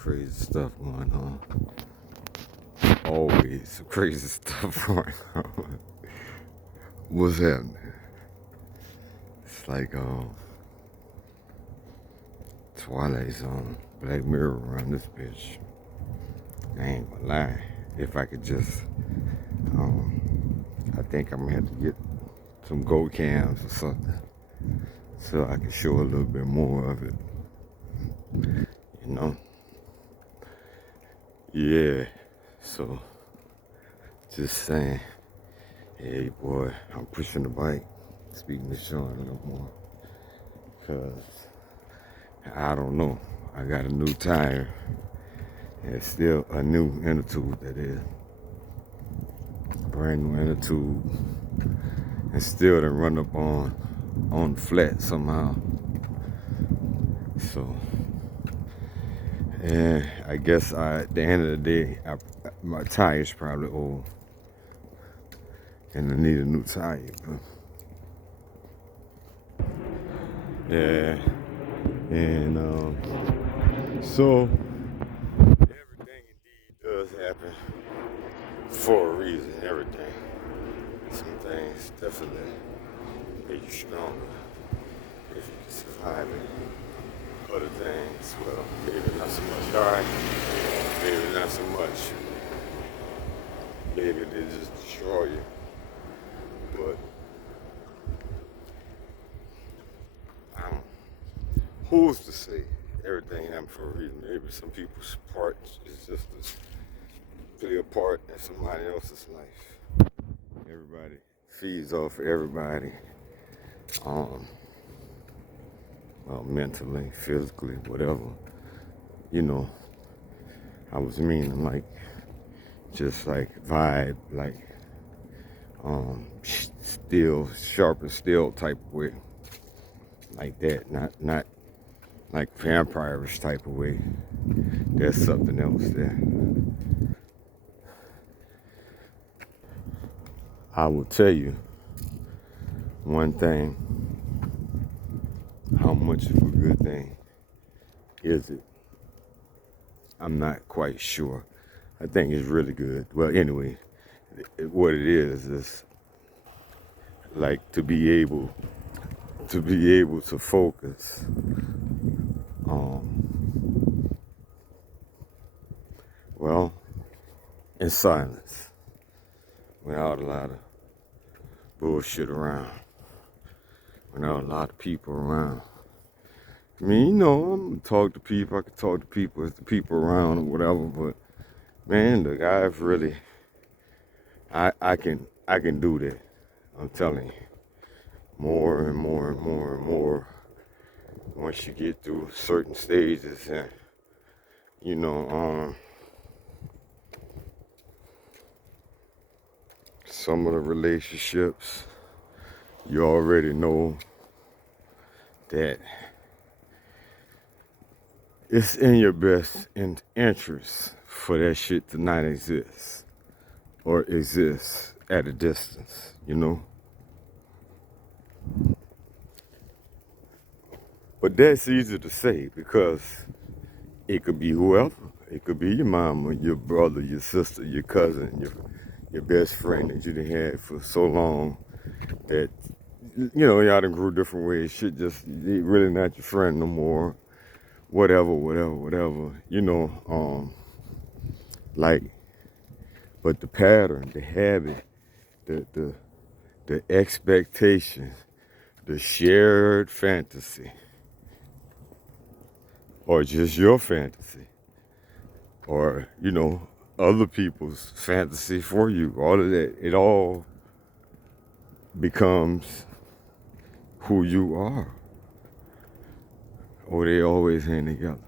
crazy stuff going on. Always some crazy stuff going on. What's happening? It's like Twilight Zone, Black Mirror around this bitch. I ain't gonna lie. If I could just, I think I'm gonna have to get some Go cams or something so I can show a little bit more of it. You know? Yeah. So, just saying, hey boy, I'm pushing the bike, speaking to Sean a little more, because I don't know. I got a new tire, and it's still a new inner tube, that is. Brand new inner tube, and still done run up on the flat somehow. So, and I guess at the end of the day, my tire's probably old, and I need a new tire. Yeah, and so everything indeed does happen for a reason. Everything. Some things definitely make you stronger if you can survive it. Other things, well, maybe not so much. All right, maybe not so much. Maybe they just destroy you. But I don't. Who's to say everything happened for a reason? Maybe some people's part is just to play a part in somebody else's life. Everybody feeds off of everybody. Well, mentally, physically, whatever. You know, I was meaning like, just like vibe, like steel, sharp as steel type of way, like that. Not like vampire-ish type of way. There's something else there. I will tell you one thing. How much of a good thing is it? I'm not quite sure. I think it's really good. Well, anyway, what it is like to be able to focus well, in silence, without a lot of bullshit around, without a lot of people around. I mean, you know, I'm gonna talk to people. I can talk to people if the people around or whatever. But man, look, I've really, I can do that. I'm telling you, more and more and more and more. Once you get through certain stages, and you know, some of the relationships, you already know that it's in your best interest for that shit to not exist or exist at a distance, you know? But that's easy to say because it could be whoever. It could be your mama, your brother, your sister, your cousin, your best friend that you done had for so long that, you know, y'all done grew different ways. Shit just really not your friend no more. Whatever, you know, like, but the pattern, the habit, the expectation, the shared fantasy, or just your fantasy, or, you know, other people's fantasy for you, all of that, it all becomes who you are. Or they always hang together.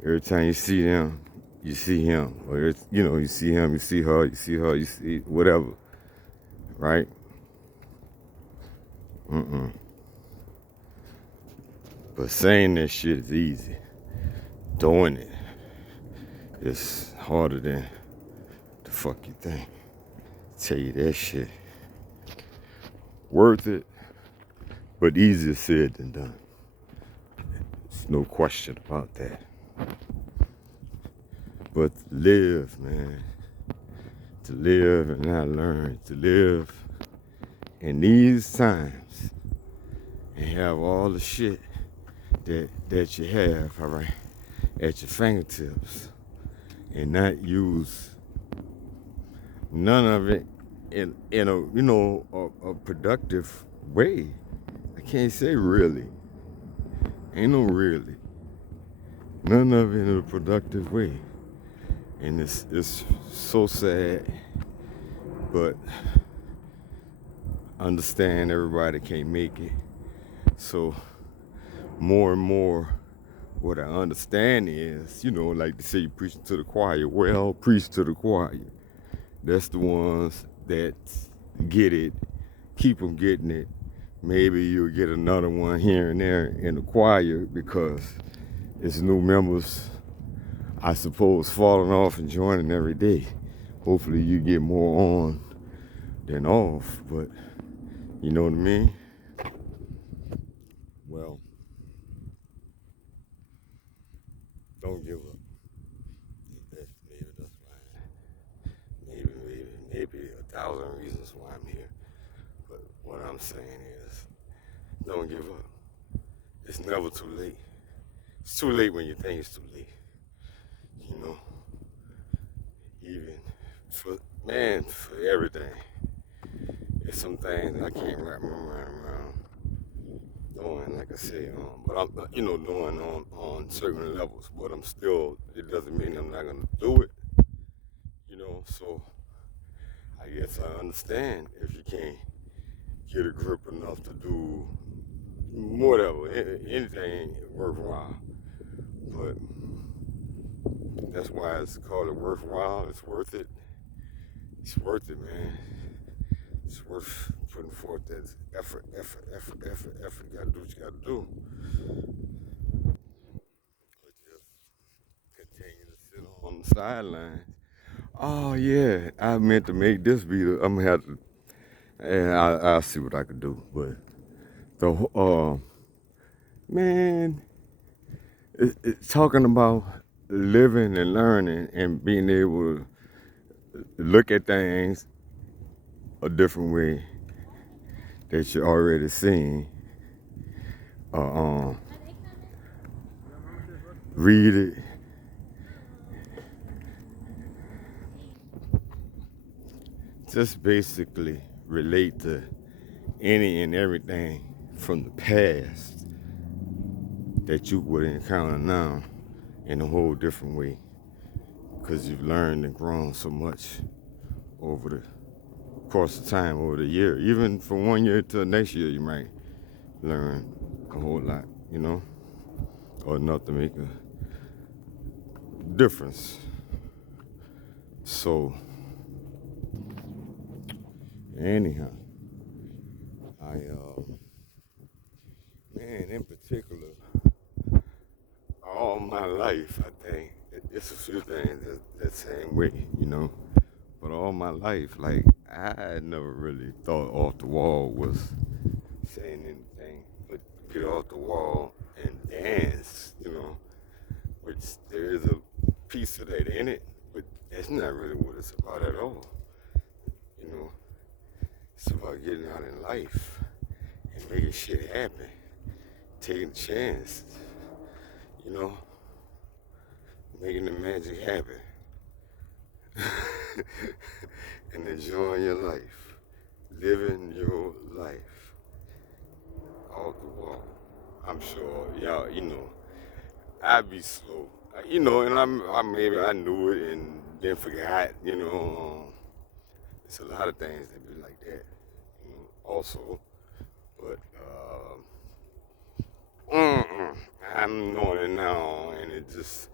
Every time you see them, you see him. Or, you know, you see him, you see her, you see her, you see whatever. Right? But saying that shit is easy. Doing it is harder than the fuck you think. Tell you that shit. Worth it, but easier said than done. There's no question about that. But to live, man, to live and not learn, to live in these times and have all the shit that you have, all right, at your fingertips, and not use none of it in a a productive way. I can't say really. Ain't no really. None of it in a productive way. And it's so sad, but understand everybody can't make it. So more and more what I understand is, like they say, preaching to the choir. Well, preach to the choir. That's the ones that get it, keep them getting it. Maybe you'll get another one here and there in the choir because it's new members, I suppose, falling off and joining every day. Hopefully you get more on than off, but you know what I mean? Well, don't give up. Maybe that's why. Maybe 1,000 reasons why I'm here. But what I'm saying is, don't give up. It's never too late. It's too late when you think it's too late. You know, even for everything. There's some things I can't wrap my mind around doing, like I said, but I'm, doing on certain levels. But I'm still. It doesn't mean I'm not gonna do it. So I guess I understand if you can't get a grip enough to do whatever, anything worthwhile. But that's why it's called it worthwhile. It's worth it. It's worth it, man. It's worth putting forth that effort. You gotta do what you gotta do. But just continue to sit on the sidelines. Oh yeah, I meant to make this video. I'm gonna have to, and I'll see what I can do. But man, it's talking about living and learning and being able to look at things a different way that you already seen. Uh, Read it. Just basically relate to any and everything from the past that you would encounter now in a whole different way, because you've learned and grown so much over the course of time, over the year. Even from one year to the next year, you might learn a whole lot, or enough to make a difference. So, anyhow, man, in particular, all my life, I think, it's a few things that same way. But all my life, like, I had never really thought off the wall was saying anything but get off the wall and dance, which there is a piece of that in it, but that's not really what it's about at all. You know, it's about getting out in life and making shit happen, taking a chance, you know, making the magic happen. And enjoying your life, living your life off the wall. I'm sure y'all, I'd be slow, and maybe I knew it and then forgot. It's a lot of things that be like that, also. But I'm knowing it now, and it just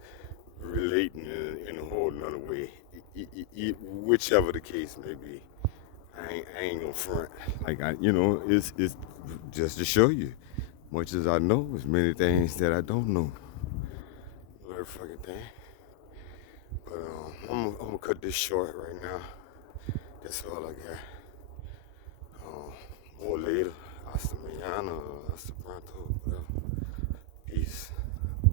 relating in a whole nother way. Whichever the case may be, I ain't gonna front. Like it's just to show you. Much as I know, there's many things that I don't know. Every fucking thing. But I'm gonna cut this short right now. That's all I got. More later. Hasta mañana, hasta pronto, whatever. Peace.